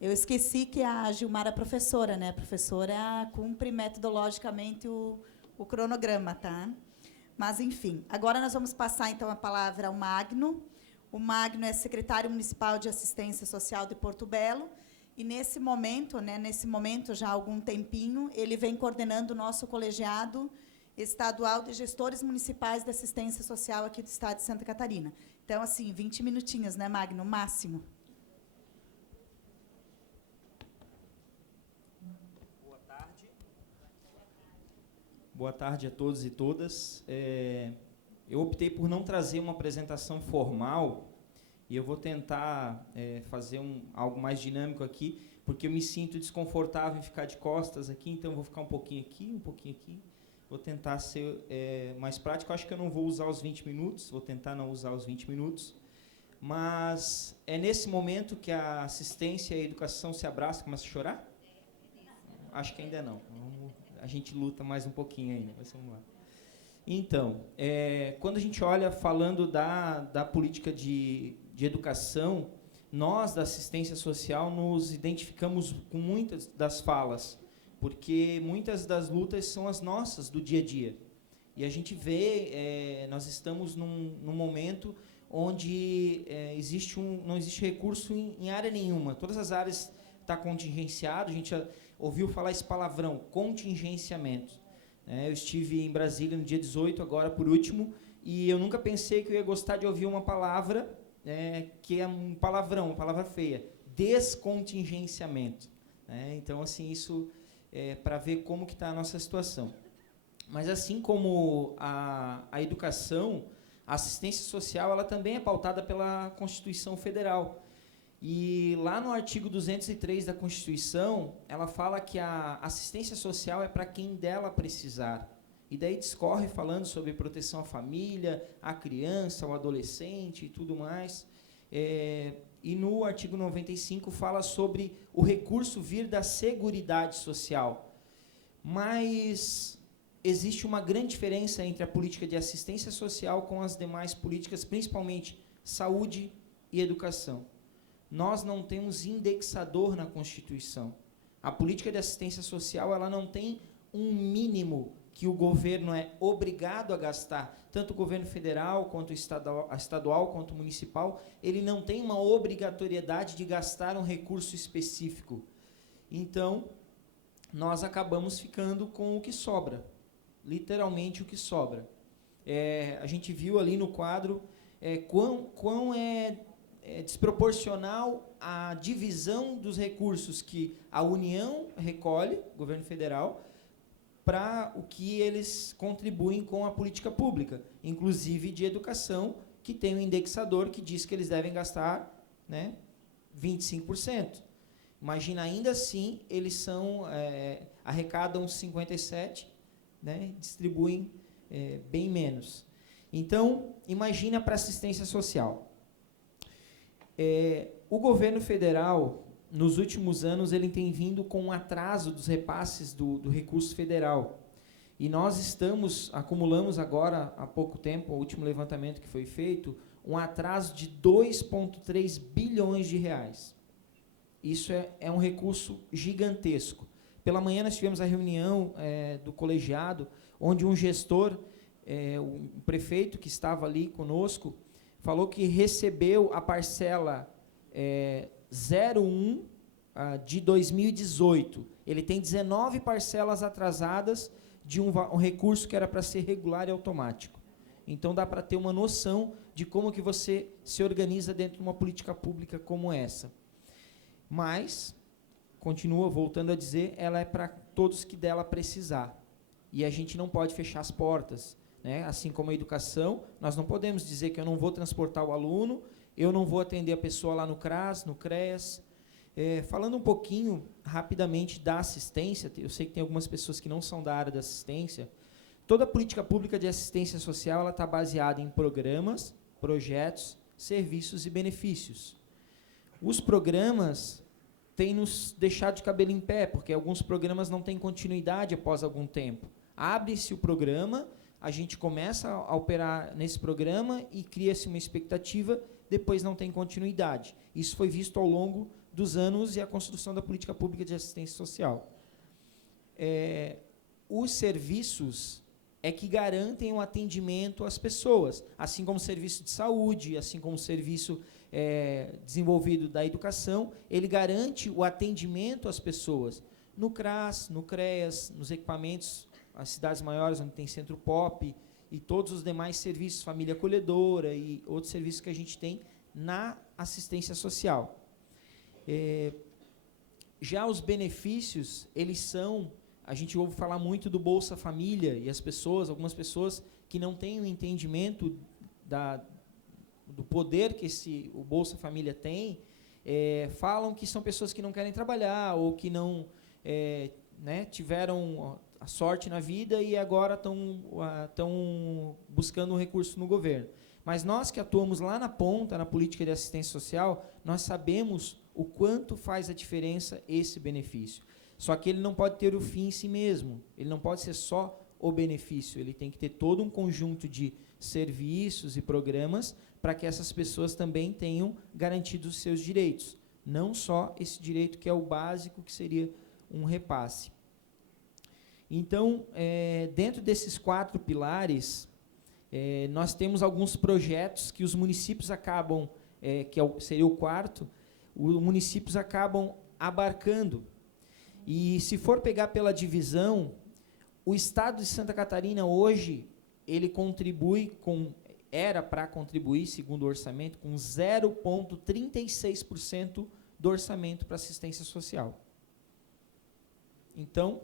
Eu esqueci que a Gilmar é professora, né? A professora cumpre metodologicamente o cronograma, tá? Mas, enfim, agora nós vamos passar, então, a palavra ao Magno. O Magno é secretário municipal de assistência social de Porto Belo, e, nesse momento, já há algum tempinho, ele vem coordenando o nosso colegiado estadual de gestores municipais de assistência social aqui do estado de Santa Catarina. Então, assim, 20 minutinhos, né, Magno? Máximo. Boa tarde a todos e todas. Eu optei por não trazer uma apresentação formal e eu vou tentar fazer algo mais dinâmico aqui, porque eu me sinto desconfortável em ficar de costas aqui, então eu vou ficar um pouquinho aqui, um pouquinho aqui. Vou tentar ser mais prático. Eu acho que eu não vou usar os 20 minutos, vou tentar não usar os 20 minutos, mas é nesse momento que a assistência e a educação se abraçam. Começa a chorar? Acho que ainda não. A gente luta mais um pouquinho ainda, mas vamos lá. Então, quando a gente olha falando da política de educação, nós, da assistência social, nos identificamos com muitas das falas, porque muitas das lutas são as nossas, do dia a dia. E a gente vê, nós estamos num momento onde não existe recurso em área nenhuma. Todas as áreas estão contingenciadas. A gente ouviu falar esse palavrão, contingenciamento. Eu estive em Brasília no dia 18, agora por último, e eu nunca pensei que eu ia gostar de ouvir uma palavra que é um palavrão, uma palavra feia, descontingenciamento. Então, assim, isso é para ver como que está a nossa situação. Mas, assim como a educação, a assistência social, ela também é pautada pela Constituição Federal. E lá no artigo 203 da Constituição, ela fala que a assistência social é para quem dela precisar. E daí discorre falando sobre proteção à família, à criança, ao adolescente e tudo mais. E no artigo 95 fala sobre o recurso vir da Seguridade Social. Mas existe uma grande diferença entre a política de assistência social com as demais políticas, principalmente saúde e educação. Nós não temos indexador na Constituição. A política de assistência social, ela não tem um mínimo que o governo é obrigado a gastar, tanto o governo federal, quanto estadual, quanto municipal, ele não tem uma obrigatoriedade de gastar um recurso específico. Então, nós acabamos ficando com o que sobra, literalmente o que sobra. A gente viu ali no quadro quão é desproporcional a divisão dos recursos que a União recolhe, governo federal, para o que eles contribuem com a política pública, inclusive de educação, que tem um indexador que diz que eles devem gastar 25%. Imagina, ainda assim, eles arrecadam 57%, distribuem bem menos. Então, imagina para assistência social. O governo federal, nos últimos anos, ele tem vindo com um atraso dos repasses do recurso federal. E nós acumulamos agora, há pouco tempo, o último levantamento que foi feito, um atraso de 2,3 bilhões de reais. Isso é um recurso gigantesco. Pela manhã nós tivemos a reunião do colegiado, onde um gestor, o prefeito que estava ali conosco, falou que recebeu a parcela 01 de 2018. Ele tem 19 parcelas atrasadas de um recurso que era para ser regular e automático. Então, dá para ter uma noção de como que você se organiza dentro de uma política pública como essa. Mas, continua voltando a dizer, ela é para todos que dela precisar. E a gente não pode fechar as portas. Assim como a educação, nós não podemos dizer que eu não vou transportar o aluno, eu não vou atender a pessoa lá no CRAS, no CREAS. Falando um pouquinho, rapidamente, da assistência, eu sei que tem algumas pessoas que não são da área da assistência. Toda a política pública de assistência social está baseada em programas, projetos, serviços e benefícios. Os programas têm nos deixado de cabelo em pé, porque alguns programas não têm continuidade após algum tempo. Abre-se o programa, a gente começa a operar nesse programa e cria-se uma expectativa, depois não tem continuidade. Isso foi visto ao longo dos anos e a construção da política pública de assistência social. Os serviços é que garantem o atendimento às pessoas, assim como o serviço de saúde, assim como o serviço desenvolvido da educação, ele garante o atendimento às pessoas, no CRAS, no CREAS, nos equipamentos, as cidades maiores, onde tem centro POP, e todos os demais serviços, família acolhedora e outros serviços que a gente tem na assistência social. Já os benefícios, eles são, a gente ouve falar muito do Bolsa Família, e algumas pessoas que não têm o entendimento do poder que o Bolsa Família tem, falam que são pessoas que não querem trabalhar, ou que não tiveram a sorte na vida e agora estão buscando um recurso no governo. Mas nós que atuamos lá na ponta, na política de assistência social, nós sabemos o quanto faz a diferença esse benefício. Só que ele não pode ter o fim em si mesmo, ele não pode ser só o benefício, ele tem que ter todo um conjunto de serviços e programas para que essas pessoas também tenham garantidos os seus direitos, não só esse direito que é o básico, que seria um repasse. Então, dentro desses 4 pilares, nós temos alguns projetos que os municípios acabam, seria o 4º, os municípios acabam abarcando. E se for pegar pela divisão, o Estado de Santa Catarina hoje, ele contribui era para contribuir, segundo o orçamento, com 0,36% do orçamento para assistência social. Então,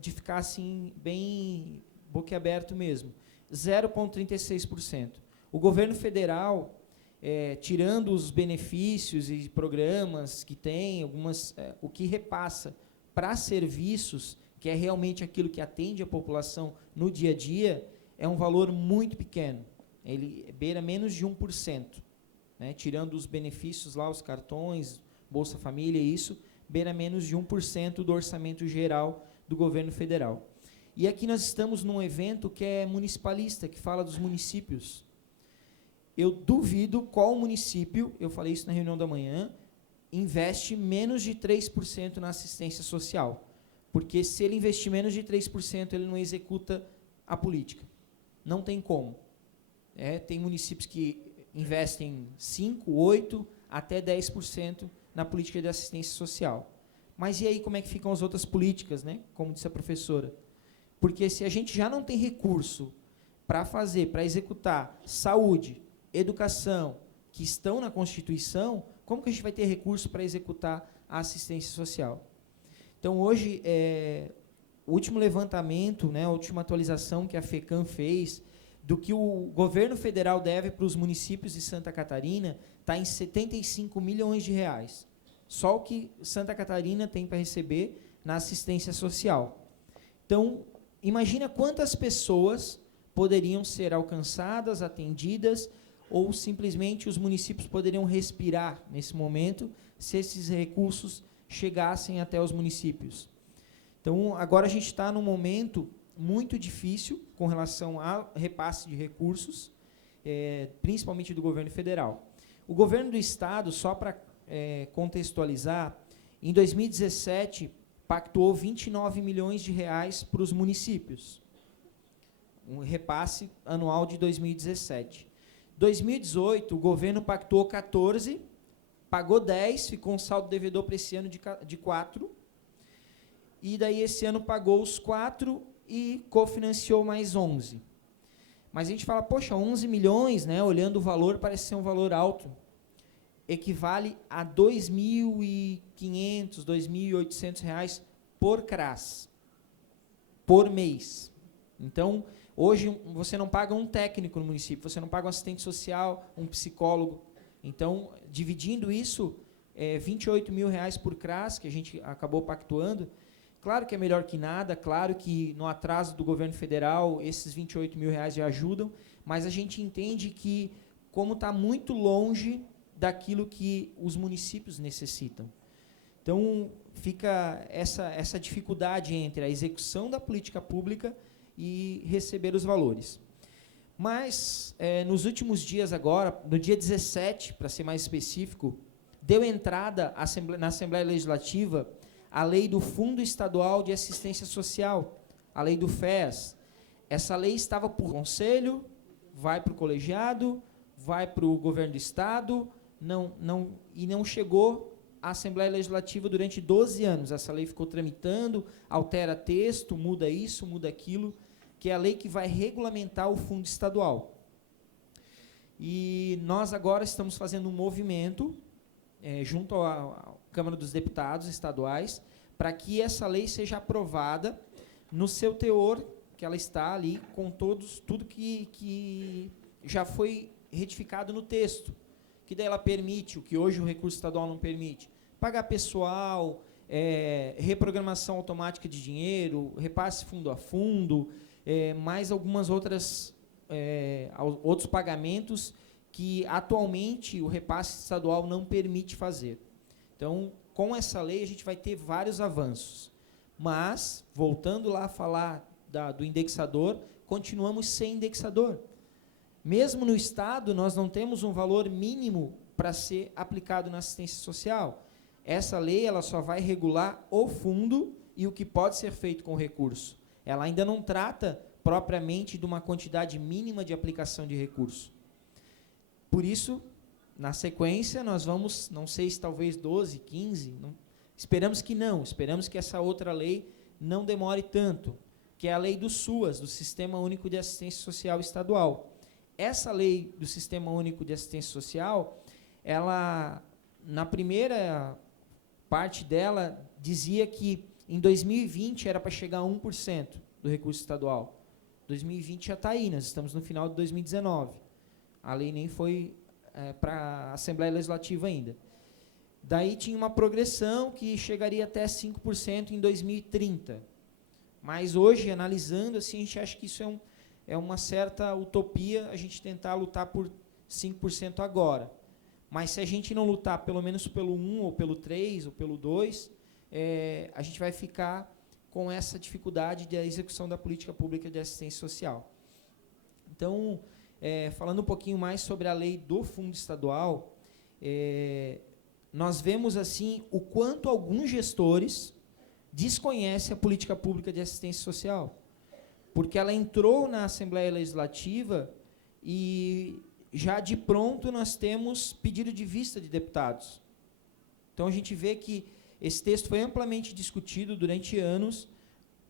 de ficar assim, bem boquiaberto mesmo, 0,36%. O governo federal, tirando os benefícios e programas que tem, o que repassa para serviços, que é realmente aquilo que atende a população no dia a dia, é um valor muito pequeno. Ele beira menos de 1%. Tirando os benefícios lá, os cartões, Bolsa Família, isso, beira menos de 1% do orçamento geral do governo federal. E aqui nós estamos num evento que é municipalista, que fala dos municípios. Eu duvido qual município, eu falei isso na reunião da manhã, investe menos de 3% na assistência social. Porque se ele investir menos de 3%, ele não executa a política. Não tem como. Tem municípios que investem 5%, 8%, até 10% na política de assistência social. Mas e aí como é que ficam as outras políticas, como disse a professora? Porque se a gente já não tem recurso para executar saúde, educação, que estão na Constituição, como que a gente vai ter recurso para executar a assistência social? Então, hoje, o último levantamento, a última atualização que a FECAM fez, do que o governo federal deve para os municípios de Santa Catarina, está em 75 milhões de reais. Só o que Santa Catarina tem para receber na assistência social. Então, imagina quantas pessoas poderiam ser alcançadas, atendidas, ou simplesmente os municípios poderiam respirar nesse momento, se esses recursos chegassem até os municípios. Então, agora a gente está num momento muito difícil com relação ao repasse de recursos, principalmente do governo federal. O governo do Estado, só para contextualizar, em 2017, pactuou 29 milhões de reais para os municípios, um repasse anual de 2017. 2018, o governo pactuou 14, pagou 10, ficou um saldo devedor para esse ano de 4, e daí esse ano pagou os 4 e cofinanciou mais 11. Mas a gente fala, poxa, 11 milhões, olhando o valor, parece ser um valor alto. Equivale a R$ 2.500, R$ 2.800 por CRAS, por mês. Então, hoje, você não paga um técnico no município, você não paga um assistente social, um psicólogo. Então, dividindo isso, R$ 28 mil por CRAS, que a gente acabou pactuando. Claro que é melhor que nada, claro que no atraso do governo federal, esses R$ 28 mil já ajudam, mas a gente entende que, como está muito longe daquilo que os municípios necessitam. Então, fica essa dificuldade entre a execução da política pública e receber os valores. Mas, nos últimos dias agora, no dia 17, para ser mais específico, deu entrada na Assembleia Legislativa a lei do Fundo Estadual de Assistência Social, a lei do FES. Essa lei estava por conselho, vai para o colegiado, vai para o governo do Estado, e não chegou à Assembleia Legislativa durante 12 anos. Essa lei ficou tramitando, altera texto, muda isso, muda aquilo, que é a lei que vai regulamentar o fundo estadual. E nós agora estamos fazendo um movimento, junto à Câmara dos Deputados estaduais, para que essa lei seja aprovada no seu teor, que ela está ali com tudo que já foi retificado no texto, que daí ela permite, o que hoje o recurso estadual não permite, pagar pessoal, reprogramação automática de dinheiro, repasse fundo a fundo, mais algumas outros pagamentos que atualmente o repasse estadual não permite fazer. Então, com essa lei, a gente vai ter vários avanços. Mas, voltando lá a falar do indexador, continuamos sem indexador. Mesmo no Estado, nós não temos um valor mínimo para ser aplicado na assistência social. Essa lei ela só vai regular o fundo e o que pode ser feito com o recurso. Ela ainda não trata propriamente de uma quantidade mínima de aplicação de recurso. Por isso, na sequência, nós vamos, não sei se talvez 12, 15, esperamos que não, esperamos que essa outra lei não demore tanto, que é a lei do SUAS, do Sistema Único de Assistência Social Estadual. Essa lei do Sistema Único de Assistência Social, ela, na primeira parte dela, dizia que em 2020 era para chegar a 1% do recurso estadual. 2020 já está aí, nós estamos no final de 2019. A lei nem foi para a Assembleia Legislativa ainda. Daí tinha uma progressão que chegaria até 5% em 2030. Mas hoje, analisando, assim, a gente acha que isso é uma certa utopia, a gente tentar lutar por 5% agora. Mas se a gente não lutar pelo menos pelo 1, ou pelo 3, ou pelo 2, a gente vai ficar com essa dificuldade da execução da política pública de assistência social. Então, falando um pouquinho mais sobre a lei do fundo estadual, nós vemos assim o quanto alguns gestores desconhecem a política pública de assistência social, porque ela entrou na Assembleia Legislativa e já de pronto nós temos pedido de vista de deputados. Então a gente vê que esse texto foi amplamente discutido durante anos,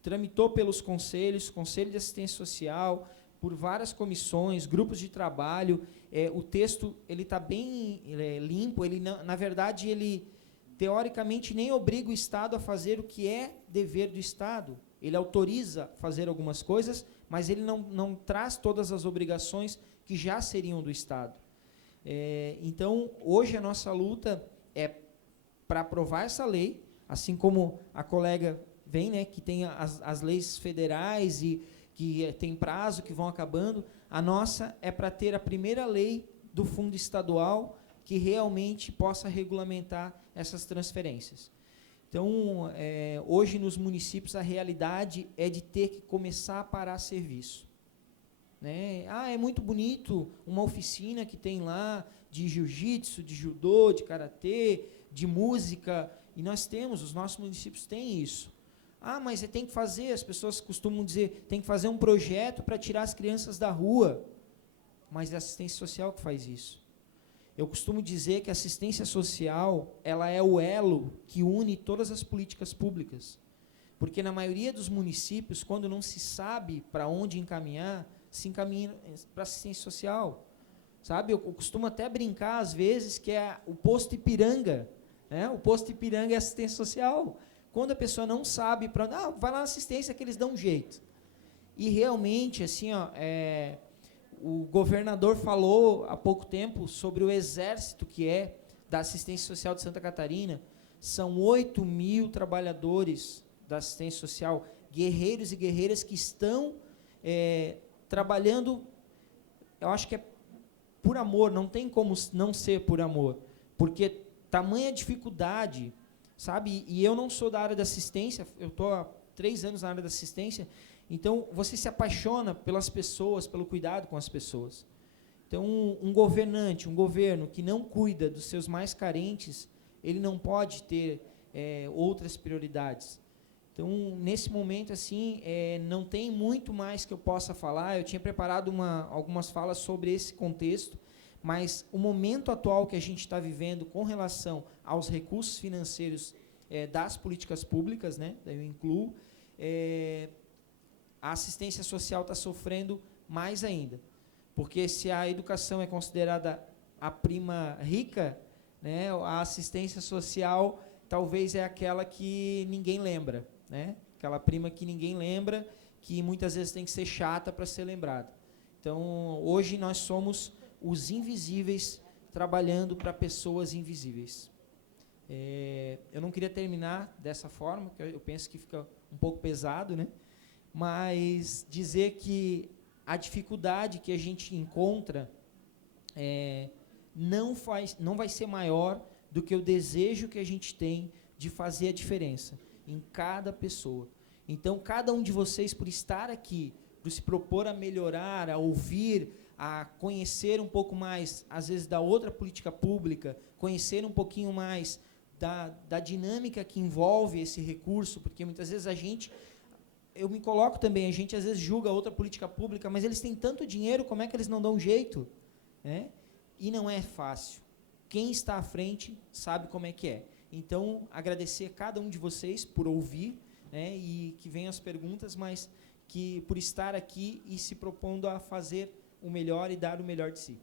tramitou pelos conselhos, Conselho de Assistência Social, por várias comissões, grupos de trabalho. O texto ele está bem limpo, ele na verdade ele teoricamente nem obriga o Estado a fazer o que é dever do Estado. Ele autoriza fazer algumas coisas, mas ele não traz todas as obrigações que já seriam do Estado. Então, hoje a nossa luta é para aprovar essa lei, assim como a colega vem, né, que tem as leis federais e que tem prazo, que vão acabando, a nossa é para ter a primeira lei do fundo estadual que realmente possa regulamentar essas transferências. Então, hoje nos municípios a realidade é de ter que começar a parar serviço. Né? É muito bonito uma oficina que tem lá de jiu-jitsu, de judô, de karatê, de música, e nós temos, os nossos municípios têm isso. Mas você tem que fazer, as pessoas costumam dizer, tem que fazer um projeto para tirar as crianças da rua, mas é a assistência social que faz isso. Eu costumo dizer que a assistência social, ela é o elo que une todas as políticas públicas, porque na maioria dos municípios, quando não se sabe para onde encaminhar, se encaminha para assistência social, sabe? Eu costumo até brincar, às vezes, que é o posto Ipiranga, né? O posto Ipiranga é assistência social. Quando a pessoa não sabe para onde, vai lá na assistência que eles dão um jeito. E realmente, assim, o governador falou há pouco tempo sobre o exército que é da assistência social de Santa Catarina. São 8.000 trabalhadores da assistência social, guerreiros e guerreiras que estão trabalhando, eu acho que é por amor, não tem como não ser por amor, porque tamanha dificuldade, sabe? E eu não sou da área da assistência, eu estou há 3 anos na área da assistência, então você se apaixona pelas pessoas, pelo cuidado com as pessoas. Então, um governante, um governo que não cuida dos seus mais carentes, ele não pode ter outras prioridades. Então, nesse momento, assim, não tem muito mais que eu possa falar. Eu tinha preparado algumas falas sobre esse contexto, mas o momento atual que a gente está vivendo com relação aos recursos financeiros das políticas públicas, né, eu incluo, a assistência social está sofrendo mais ainda. Porque se a educação é considerada a prima rica, né, a assistência social talvez é aquela que ninguém lembra, né? Aquela prima que ninguém lembra, que muitas vezes tem que ser chata para ser lembrada. Então, hoje nós somos os invisíveis trabalhando para pessoas invisíveis. Eu não queria terminar dessa forma, porque eu penso que fica um pouco pesado, né? Mas dizer que a dificuldade que a gente encontra não vai ser maior do que o desejo que a gente tem de fazer a diferença em cada pessoa. Então, cada um de vocês, por estar aqui, por se propor a melhorar, a ouvir, a conhecer um pouco mais, às vezes, da outra política pública, conhecer um pouquinho mais da dinâmica que envolve esse recurso, porque muitas vezes eu me coloco também, a gente às vezes julga outra política pública, mas eles têm tanto dinheiro, como é que eles não dão um jeito? Né? E não é fácil. Quem está à frente sabe como é que é. Então, agradecer a cada um de vocês por ouvir, né, e que venham as perguntas, mas que por estar aqui e se propondo a fazer o melhor e dar o melhor de si.